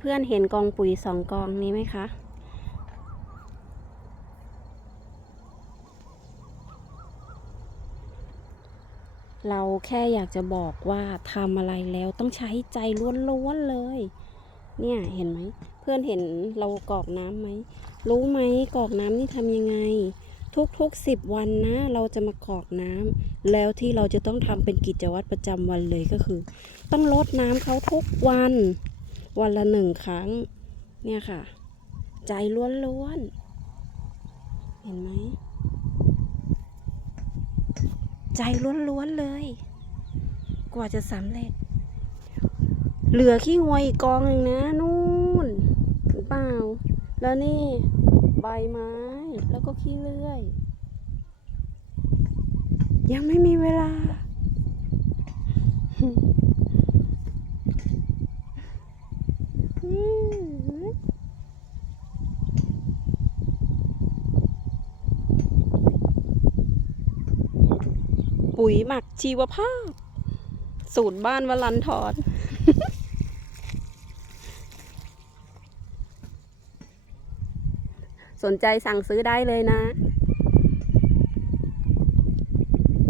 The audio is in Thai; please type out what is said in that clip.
เพื่อนๆเห็นกองปุ๋ยสองกองนี้ไหมคะ เราแค่อยากจะบอกว่าทำอะไรแล้วต้องใช้ใจล้วนๆเลย เนี่ยเห็นไหม เพื่อนเห็นเรากรอกน้ำไหม รู้ไหมกรอกน้ำนี่ทำยังไง ทุกๆสิบวันนะ เราจะมากรอกน้ำแล้วที่เราจะต้องทำเป็นกิจวัตรประจำวันเลยก็คือ ต้องรดน้ำเขาทุกวัน วันละหนึ่งครั้ง เนี่ยค่ะ ใจล้วนๆ เห็นไหม ใจล้วนๆเลย กว่าจะสำเร็จ เหลือขี้หวยอีกกองหนึ่งนะ นู่นหรือเปล่า แล้วนี่ ใบไม้ แล้วก็ขี้เลื่อย ยังไม่มีเวลา ปุ๋ยหมักชีวภาพ สูตรบ้านวลันทอนสนใจสั่งซื้อได้เลยนะ